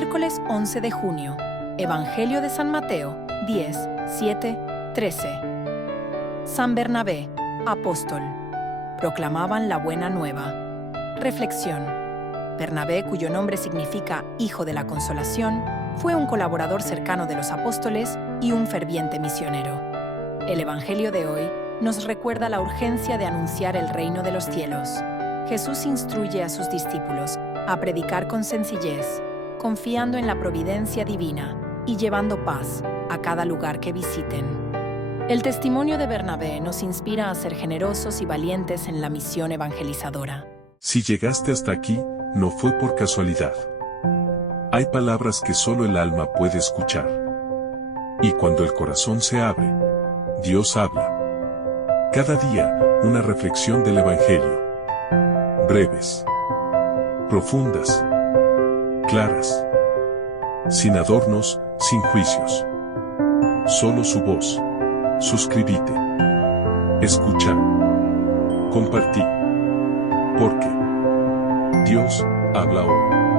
Miércoles 11 de junio. Evangelio de San Mateo 10, 7, 13. San Bernabé, apóstol. Proclamaban la buena nueva. Reflexión. Bernabé, cuyo nombre significa Hijo de la Consolación, fue un colaborador cercano de los apóstoles y un ferviente misionero. El Evangelio de hoy nos recuerda la urgencia de anunciar el reino de los cielos. Jesús instruye a sus discípulos a predicar con sencillez, confiando en la providencia divina y llevando paz a cada lugar que visiten. El testimonio de Bernabé nos inspira a ser generosos y valientes en la misión evangelizadora. Si llegaste hasta aquí, no fue por casualidad. Hay palabras que solo el alma puede escuchar. Y cuando el corazón se abre, Dios habla. Cada día, una reflexión del Evangelio. Breves, profundas, claras, sin adornos, sin juicios. Solo su voz. Suscríbete. Escucha. Compartí. Porque Dios habla hoy.